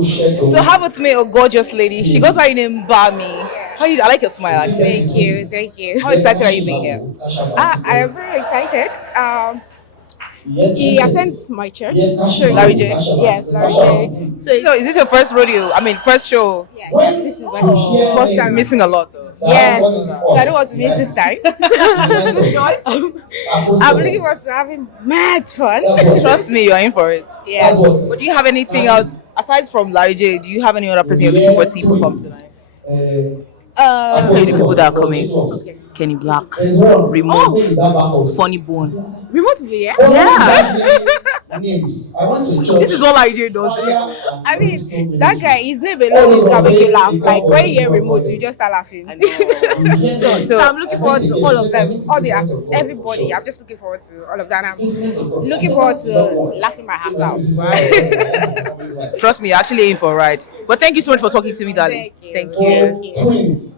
So have with me a gorgeous lady. She goes by the name Bami. How you? I like your smile actually. Thank you, thank you. How excited are you being here? I am very excited. He attends my church, so Larry J. yes, Larry J. So is this your first rodeo? I mean, first show. Yeah, this is my first You're time. missing a lot though. Yes, so I don't want to miss this time. I'm looking forward to having mad fun. Trust me, you're in for it. Yes. But do you have anything else aside from Larry J? Do you have any other person you're looking forward to see perform tonight? I'll tell you the people that are coming. Okay. Kenny Black, Remote, Funny Bone. Remote to be, yeah? Yeah. This is what Larry J does. I mean, that guy, his name alone is gonna make you laugh. Like when you hear remote, you just start laughing. So I'm looking forward to all of them, all the artists, everybody. I'm just looking forward to all of that. I'm looking forward to laughing my ass out. Trust me, you're actually in for a ride. But thank you so much for talking to me, darling. Thank you. Thank you.